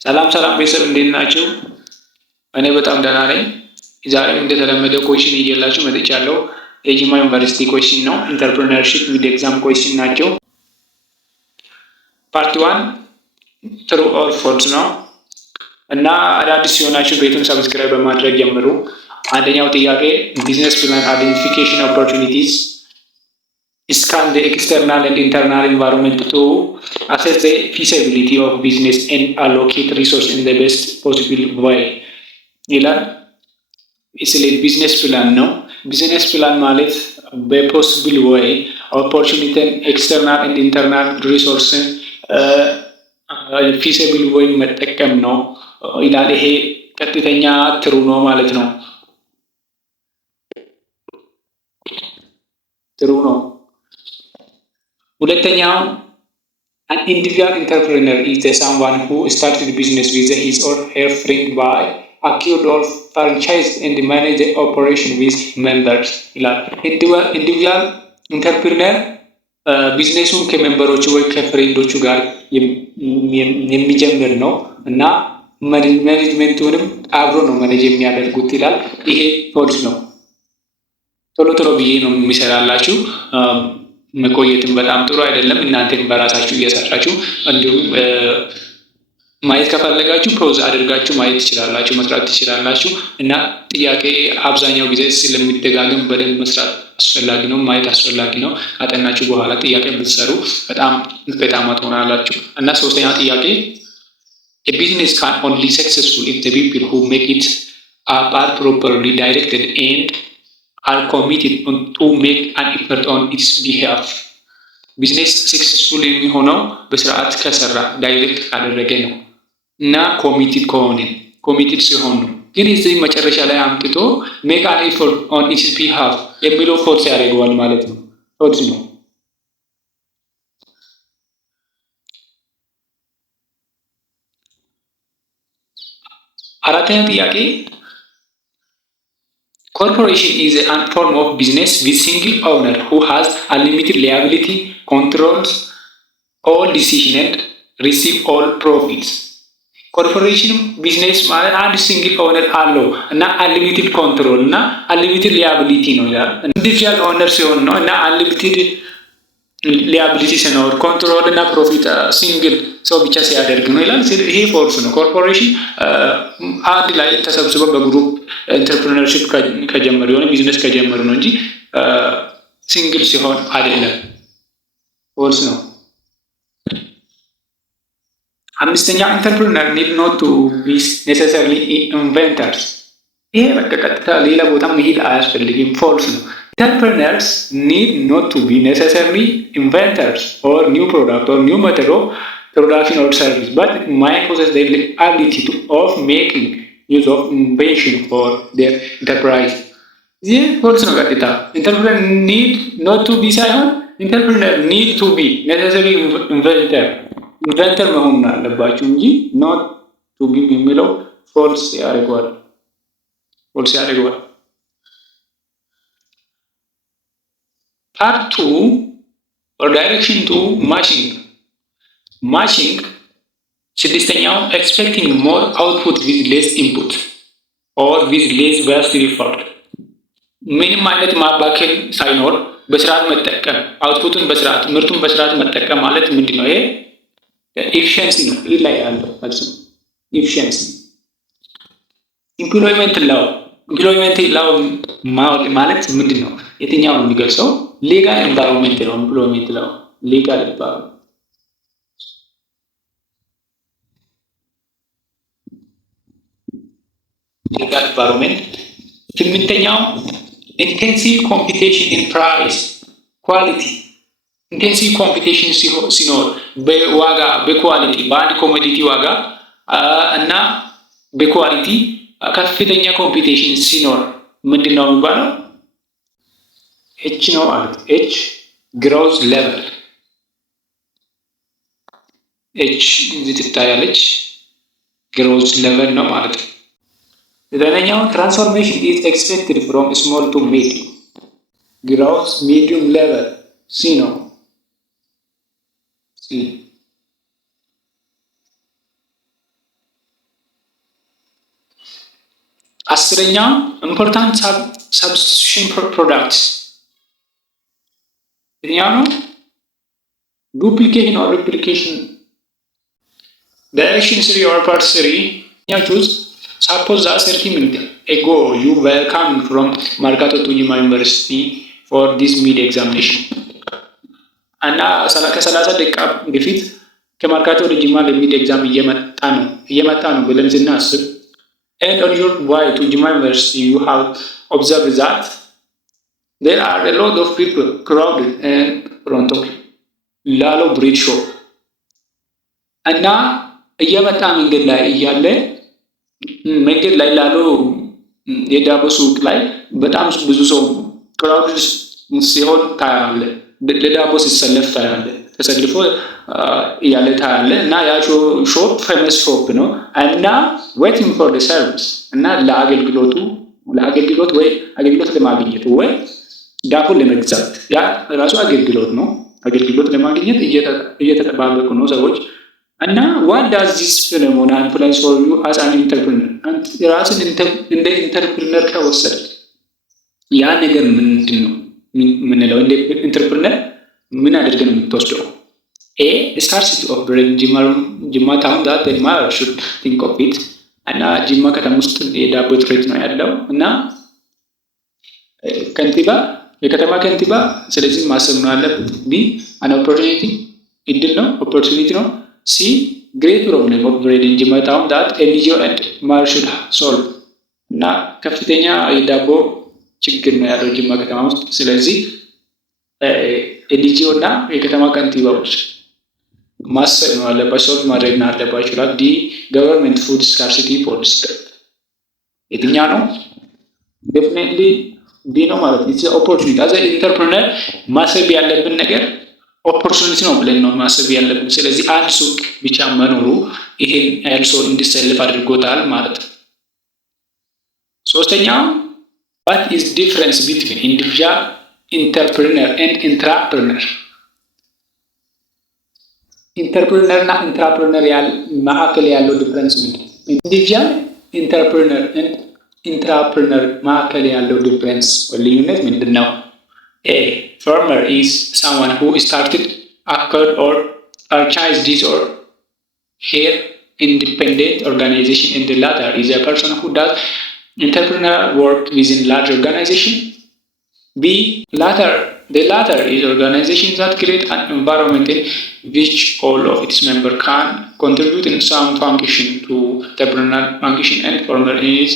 ሰላም ሰላም ቤተሰብ እንዴት ናችሁ? እኔ በጣም ደህና ነኝ። ዛሬም እንደተለመደው ኮሽን ይዤላችሁ መጥቻለሁ። የጂማ ዩኒቨርሲቲ ኮሽን ነው። ኢንተርፕረነርሺፕ ዊዝ ኤግዛም ኮሽን ናቸው። ፓርት 1 ትሩ ኦር ፎልስ ነው እና አዳዲስ ሲሆናችሁ ቤቱን ሰብስክራይብ በማድረግ ጀምሩ። አንደኛው ጥያቄ ቢዝነስ ፕላን አይደንቲፊኬሽን ኦፖርቹኒቲስ scan the external and internal environment to assess the feasibility of business and allocate resources in the best possible way ይላል። ስለ ቢዝነስ ፕላን ነው። ቢዝነስ ፕላን ማለት በፖሲብል ወይ ኦፖርቹኒቲን ኤክስተርናል ኤንድ ኢንተርናል ሪሶርስን ፊሲብል ወይ መጠቀም ነው ይላል። ይሄ ቀጥተኛ ትሩ ነው ማለት ነው። ትሩ ነው። ሁለተኛው an individual entrepreneur is someone who started business with his or her friend by acquired or franchised and manage the operation with members ይላል። ኢንዲቪጁዋል ኢንተርፕሪነር ቢዝነሱን ከሜምበሮቹ ወይ ከፍሬንዶቹ ጋር የሚጀምር ነው እና ማኔጅመንቱንም አብሮ ነው ማኔጅ የሚያደርጉት ይላል። ይሄ ፎልስ ነው። ቶሎ ቶሎ ብዬ ነው የሚሰራላችሁ። መቆየትም በጣም ጥሩ አይደለም። እናንተም በራሳችሁ እየሰራችሁ እንዲሁም ማየት ከፈለጋችሁ ፖዝ አድርጋችሁ ማየት ትችላላችሁ፣ መስራት ትችላላችሁ እና ጥያቄ አብዛኛው ጊዜ ስለሚደጋገም በደንብ መስራት አስፈላጊ ነው፣ ማየት አስፈላጊ ነው። ካጠናችሁ በኋላ ጥያቄ ብትሰሩ በጣም ውጤታማ ትሆናላችሁ። እና ሶስተኛው ጥያቄ a business can only successful if the people who make it are properly directed and are committed to make an effort on its behalf. ቢዝነስ ሰክሰስፉል የሚሆነው በስርዓት ከሰራ ዳይሬክት ካደረገ ነው እና ኮሚትድ ሲሆን ነው። ግን እዚህ መጨረሻ ላይ አምጥቶ make an effort on its behalf የሚለው ፎርስ ያደርገዋል ማለት ነው። ፎርስ ነው። አራተኛ ጥያቄ Corporation is a form of business with single owner who has unlimited liability, controls all decisions and receive all profits. ኮርፖሬሽን ቢዝነስ ማለት አንድ ሲንግል ኦነር አለው እና አንሊሚትድ ኮንትሮል እና አንሊሚትድ ሊያቢሊቲ ነው ይላል። ኢንዲቪጁዋል ኦነር ሲሆን ነው እና አንሊሚትድ ሊያቢሊቲ ሲኖር ኮንትሮል እና ፕሮፊት ሲንግል ሰው ብቻ ሲያደርግ ነው ይላል። ይሄ ፎርስ ነው። ኮርፖሬሽን አንድ ላይ ተሰብስበው በግሩፕ ኢንተርፕረነርሺፕ ከጀመሩ የሆነ ቢዝነስ ከጀመሩ ነው እንጂ ሲንግል ሲሆን አይደለም። ፎርስ ነው። አምስተኛ ኢንተርፕረነር need not to be necessarily inventors። ይሄ በቃ ቀጥታ ሌላ ቦታ መሄድ አያስፈልግም። ፎርስ ነው። Entrepreneurs need not to be necessarily inventors or new product or new method of production or service, but might possess the ability of making use of invention for their enterprise. ይህ ፎርስ ነው። ቀጥታ ኢንተርፕረነር need not to be ሳይሆን ኢንተርፕረነር need to be necessarily ኢንቨንተር መሆን አለባችሁ እንጂ not to be የሚለው ፎልስ ያደርገዋል። Part 2 or direction to matching ስድስተኛው expecting more output with less input or with less vast effort። ምንም አይነት ማባከል ሳይኖር በስርዓት መጠቀም፣ አውትፑትን በስርዓት ምርቱን በስርዓት መጠቀም ማለት ምንድነው? ይሄ ኤፊሺየንሲ ነው። ይሄ ላይ ያለው ማለት ነው። ኤፊሺየንሲ ኢምፕሎይመንት ላው ማለት ምንድነው? የትኛው ነው የሚገልጸው? ሌጋል ኤንቫይሮንመንት ነው። ኢምፕሎይመንት ላው ሌጋል ኤንቫይሮንመንት። ስምንተኛው ኢንቴንሲቭ ኮምፒቲሽን ኢን ፕራይስ ኳሊቲ። ኢንቴንሲቭ ኮምፒቲሽን ሲኖር በዋጋ በኳሊቲ በአንድ ኮሞዲቲ ዋጋ እና በኳሊቲ ከፍተኛ ኮምፒቲሽን ሲኖር ምንድነው የሚባለው? ኤች ነው ማለት ኤች ግሮዝ ሌቨል። ኤች እዚህ ትታያለች። ግሮዝ ሌቨል ነው ማለት ነው። ዘጠነኛው ትራንስፎርሜሽን ኢዝ ኤክስፔክትድ ፍሮም ስሞል ቱ ሚዲየም። ግሮዝ ሚዲየም ሌቨል ሲ ነው። ሲ 10ኛ ኢምፖርታንት substitution products የትኛው ነው? duplication or replication direction 3 or part 3 you choose. Suppose that 30 minutes ago you were coming from Marcato to Jimma University for this mid examination እና ከ30 ደቂቃ በፊት ከማርካቶ ወደ ጅማ ለሚድ ኤግዛም እየመጣ ነው ብለን ስናስብ and on your way to Jimma University you have observed that there are a lot of people crowded in front of ላለው ብሬድ ሾፕ እና እየመጣ መንገድ ላይ እያለ መንገድ ላይ ላለው የዳቦ ሱቅ ላይ በጣም ብዙ ሰው ክራውድ ሲሆን ታያለ። ለዳቦ ሲሰለፍ ታያለ። ተሰልፎ እያለ ታያለ እና ያ ሾፕ ፌመስ ሾፕ ነው እና waiting for the service እና ለአገልግሎት ወይ አገልግሎት ለማግኘት ወይ ዳቦ ለመግዛት ያ ራሱ አገልግሎት ነው። አገልግሎት ለማግኘት እየተጠባበቁ ነው ሰዎች እና what does this phenomenon influence for you as an entrepreneur? ራስን እንደ ኢንተርፕረነር ከወሰደ ያ ነገር ምንድን ነው ምንለው? እንደ ኢንተርፕረነር ምን አድርገን የምትወስደው? A scarcity of bread ጅማ town that the mayor should think of it እና ጅማ ከተማ ውስጥ የዳቦ እጥረት ነው ያለው እና የከተማ ከንቲባ ስለዚህ ማሰብ ነው ያለበት። ቢ an opportunity እድል ነው opportunity ነው። C great problem of bread in Jimma town that NGO and mayor should solve እና ከፍተኛ የዳቦ ችግር ነው ያለው ጅማ ከተማ ውስጥ። ስለዚህ NGO እና የከተማ ከንቲባዎች ማሰብ ነው ያለባቸው ሶልቭ ማድረግ ነው ያለባቸው። ዲ government food scarcity policy የትኛው ነው? definitely ቢ ነው ማለት ነው። it's opportunity as an entrepreneur ማሰብ ያለብን ነገር ኦፖርቹኒቲ ነው ብለን ነው ማሰብ ያለብን። ስለዚህ አንድ ሱቅ ብቻ መኖሩ ይሄን ያልሶ እንዲሰልፍ አድርጎታል ማለት ነው። ሶስተኛው what is difference between individual entrepreneur and intrapreneur? ኢንተርፕረነር እና ኢንትራፕረነር መካከል ያለው ዲፈረንስ ምንድን ነው? ኢንዲቪጁዋል ኢንተርፕረነር እና ኢንትራፕረነር መካከል ያለው ዲፈረንስ ልዩነት ምንድን ነው? A farmer is someone who started, acquired or purchased his or her independent organization, and the latter is a person who does entrepreneurial work within large organization. B the latter is organizations that create an environment in which all of its members can contribute in some function to entrepreneurial function, and farmer is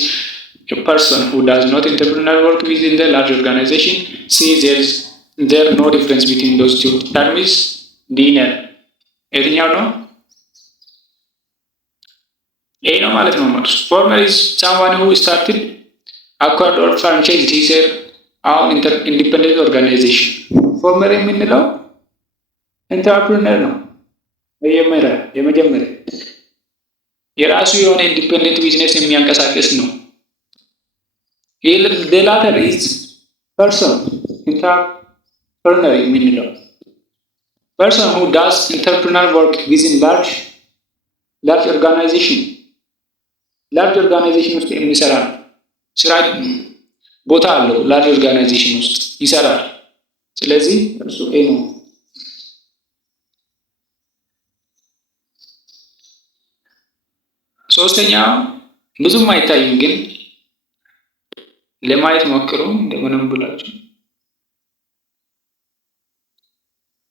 a person who does not entrepreneurial work within the large organization. See, there no difference between those two terms. Dinner. የትኛው ነው? A ነው ማለት ነው። Farmer is someone who started, acquired or franchised his own independent organization. Farmer የምንለው ኢንተርፕረነር ነው። የመጀመሪያ የራሱ የሆነ ኢንዲፔንደንት ቢዝነስ የሚያንቀሳቅስ ነው። The latter is person, entrepreneur የምንለው person who does entrepreneurial work within large organization. large organization ውስጥ የሚሰራ ነው። ስራ ቦታ አለው large organization ውስጥ ይሰራል። ስለዚህ እሱ ኤ ነው። ሶስተኛው ብዙም አይታይም ግን ለማየት ሞክሩ እንደምንም ብላችሁ።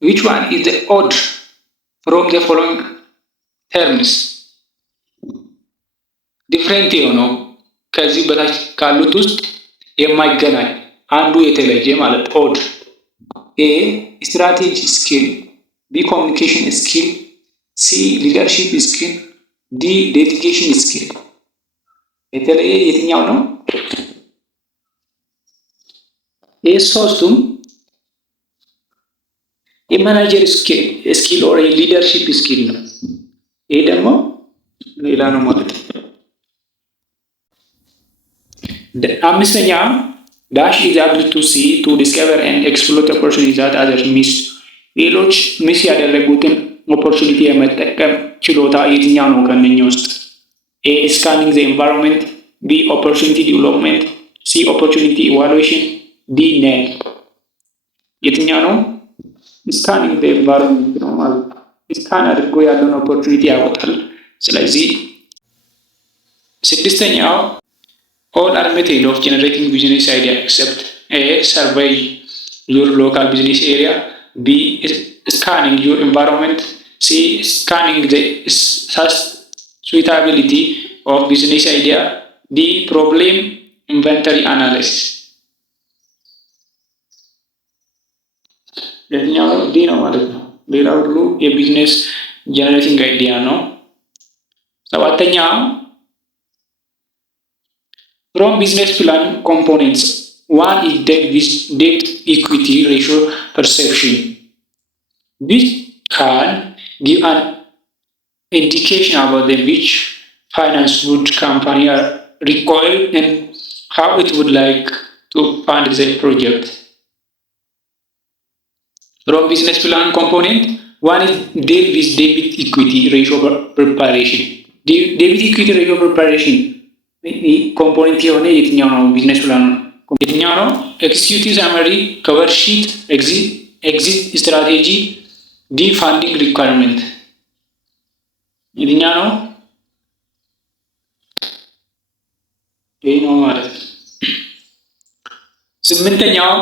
which one is the odd from the following terms? different የሆነው ከዚህ በታች ካሉት ውስጥ የማይገናኝ አንዱ የተለየ ማለት odd. A strategy skill, B communication skill, C leadership skill, D dedication skill. የተለየ የትኛው ነው? ሶስቱም የማናጀር ስኪል ኦር የሊደርሺፕ ስኪል ነው። ይሄ ደግሞ ሌላ ነው ማለት ነው። አምስተኛ ዳሽ ኢዝ አብል ቱ ሲ ቱ ዲስከቨር ኤንድ ኤክስፕሎት ኦፖርቹኒቲ ዛት አዘርስ ሚስ። ሌሎች ሚስ ያደረጉትን ኦፖርቹኒቲ የመጠቀም ችሎታ የትኛው ነው ከእነኚህ ውስጥ? ኤ ስካኒንግ ዘ ኤንቫይሮንመንት፣ B opportunity development, C opportunity evaluation, D none። የትኛው ነው? ስካኒንግ ዘ ኤንቫይሮንመንት ነው ማለት ነው። ስካን አድርጎ ያለውን ኦፖርቹኒቲ ያወጣል። ስለዚህ ስድስተኛው all are method of generating business idea except A survey your local business area, B scanning your environment, C scanning the suitability of business idea, D problem inventory analysis። የትኛው ዲ ነው ማለት ነው። ሌላ ሁሉ የቢዝነስ ጀነሬቲንግ አይዲያ ነው። ሰባተኛው from business plan components, one is debt equity ratio perception, which can give an indication about the which finance would company are required and how it would like to fund the project. From business plan component, one is debt with debit equity ratio preparation. Debit equity ratio preparation ኮምፖኔንት የሆነ የትኛው ነው? ቢዝነስ ፕላን ነው። የትኛው ነው? ኤክስኪዩቲቭ ሳመሪ፣ ከቨር ሺት፣ ኤግዚት ስትራቴጂ፣ ዲ ፋንዲንግ ሪኳየርመንት። የትኛው ነው? ይህ ነው ማለት ነው። ስምንተኛው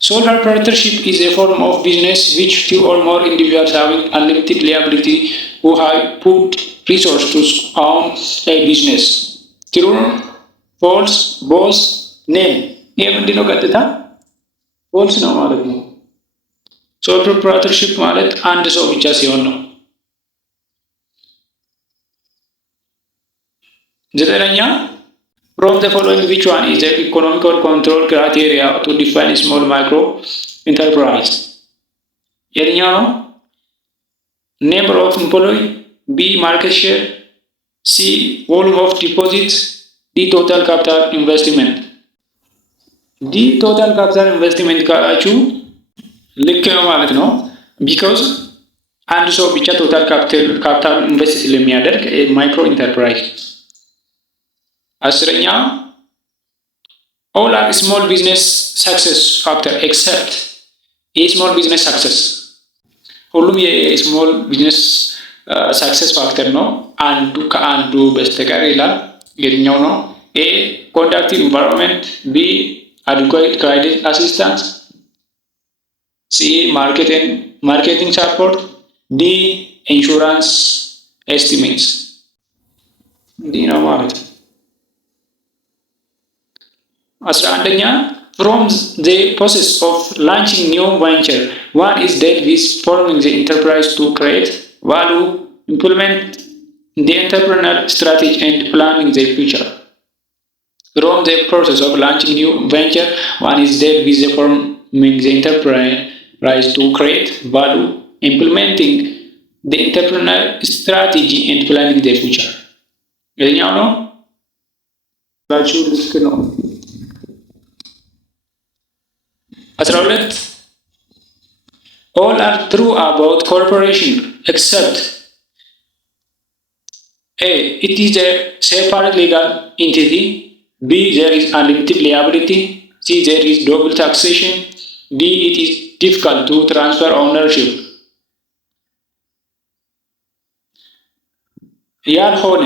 sole proprietorship is a form of business which two or more individuals having unlimited liability who have put resources to own a business. ትሩ ፎልስ ቦስ ኔም። ይሄ ምንድነው? ቀጥታ ፎልስ ነው ማለት ነው። ሶል ፕሮፕራይተርሺፕ ማለት አንድ ሰው ብቻ ሲሆን ነው። ዘጠነኛ from the following which one is the economical control criteria to define small micro enterprise? የትኛው ነው? number of employee, B market share, C volume of deposits, D total capital investment። D total capital investment ካላችሁ ልክ ነው ማለት ነው። ቢኮዝ አንድ ሰው ብቻ ቶታል ካፒታል ኢንቨስት ስለሚያደርግ ማይክሮ ኢንተርፕራይዝ። አስረኛ all are small business success factor except የስሞል ቢዝነስ ሰክሰስ። ሁሉም የስሞል ቢዝነስ ሰክሰስ ፋክተር ነው አንዱ ከአንዱ በስተቀር ይላል። የትኛው ነው? ኤ ኮንዳክቲቭ ኢንቫይሮንመንት፣ ቢ አድኳይት ክሬዲት አሲስታንስ፣ ሲ ማርኬቲንግ ሳፖርት፣ ዲ ኢንሹራንስ ኤስቲሜትስ። ዲ ነው ማለት ነው። 11ኛ from the process of launching new venture, one is dealt with forming the enterprise to create value, implement the entrepreneurial strategy and planning the future. From the process of launching new venture, one is dealt with the forming the enterprise to create value, implementing the entrepreneurial strategy and planning the future. የትኛው ነው? ባችሁ ልክ ነው። 12 all are true about corporation except A it is a separate legal entity, B there is unlimited liability, C there is double taxation, D it is difficult to transfer ownership. ያልሆነ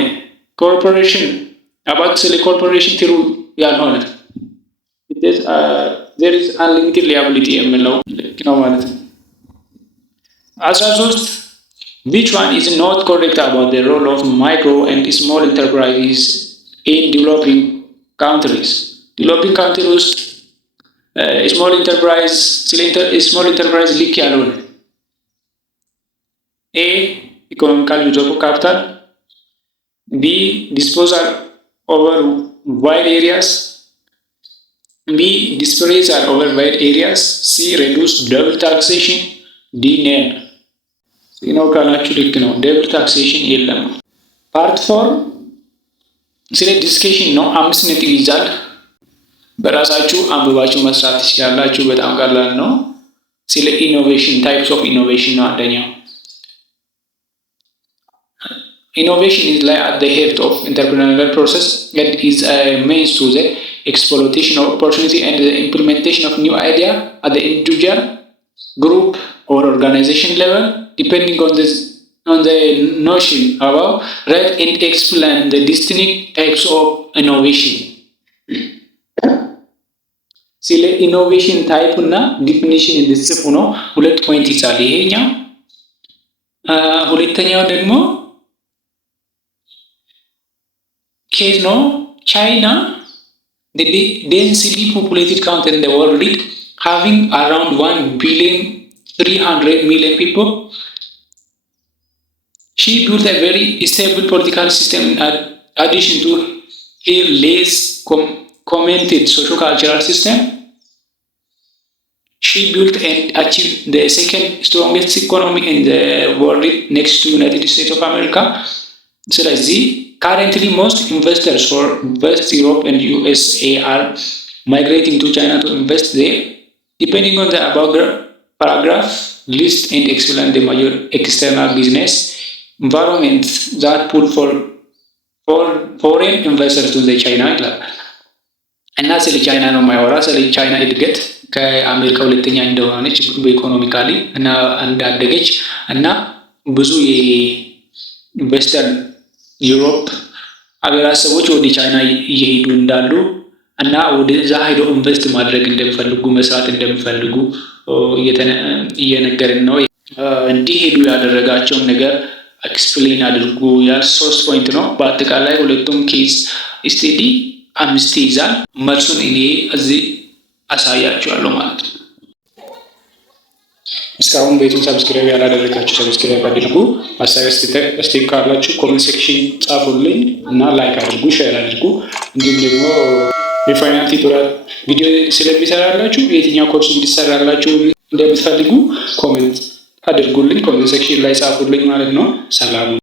ኮርፖሬሽን አባት ስለ ኮርፖሬሽን ትሩ ያልሆነ there is unlimited liability የምለው ልክ ነው ማለት ነው። 13 which one is not correct about the role of micro and small enterprises in developing countries? developing countries ውስጥ small enterprise ልክ ያልሆነ A economical use of capital, B disposal over wide areas, B dispersal over wide areas, C reduce double taxation, D none. ሲኖር ካላችሁ ልክ ነው። ደብል ታክሴሽን የለም። ፓርት 4 ስለ ዲስከሽን ነው። 5 ነጥብ ይዛል። በራሳችሁ አንብባችሁ መስራት ትችላላችሁ። በጣም ቀላል ነው። ስለ ኢኖቬሽን ታይፕስ ኦፍ ኢኖቬሽን ነው አንደኛው። innovation is like at the heart of entrepreneurial process and is a means to the exploitation of opportunity and the implementation of new idea at the individual, group or organization level, depending on the notion about right and explain the distinct types of innovation. ስለ ኢኖቬሽን ታይፕ እና ዲፊኒሽን እንድትጽፉ ነው። 2 ፖይንት ይጻል ይሄኛው። ሁለተኛው ደግሞ ኬዝ ነው። ቻይና the densely populated country in the world having around 1,300,000,000 people. She built a very stable political system in addition to her less commented socio-cultural system. She built and achieved the second strongest economy in the world next to United States of America. ስለዚህ currently most investors for West Europe and USA are migrating to China to invest there. Depending on the above paragraph, list and explain the major external business environment that pull for foreign investors to the China ይላል። እና ስለ ቻይና ነው የማያወራ። ስለ ቻይና እድገት ከአሜሪካ ሁለተኛ እንደሆነች በኢኮኖሚካሊ እና እንዳደገች እና ብዙ የዌስተርን ዩሮፕ ሀገራት ሰዎች ወደ ቻይና እየሄዱ እንዳሉ እና ወደዛ ሄዶ ኢንቨስት ማድረግ እንደሚፈልጉ መስራት እንደሚፈልጉ እየነገርን ነው። እንዲሄዱ ያደረጋቸውን ነገር ኤክስፕሌን አድርጉ። ያ 3 ፖይንት ነው። በአጠቃላይ ሁለቱም ኬዝ ስቴዲ 5 ይዛል። መልሱን እኔ እዚህ አሳያችኋለሁ ማለት ነው። እስካሁን ቤቱን ሰብስክራይብ ያላደረጋችሁ ሰብስክራይብ አድርጉ። ሀሳብ አስተያየት ካላችሁ ኮሜንት ሴክሽን ጻፉልኝ እና ላይክ አድርጉ፣ ሼር አድርጉ። እንዲሁም ደግሞ የፋይናንስ ቲዩቶሪያል ቪዲዮ ስለሚሰራላችሁ የትኛው ኮርስ እንዲሰራላችሁ እንደምትፈልጉ ኮሜንት አድርጉልኝ። ኮሜንት ሴክሽን ላይ ጻፉልኝ ማለት ነው። ሰላም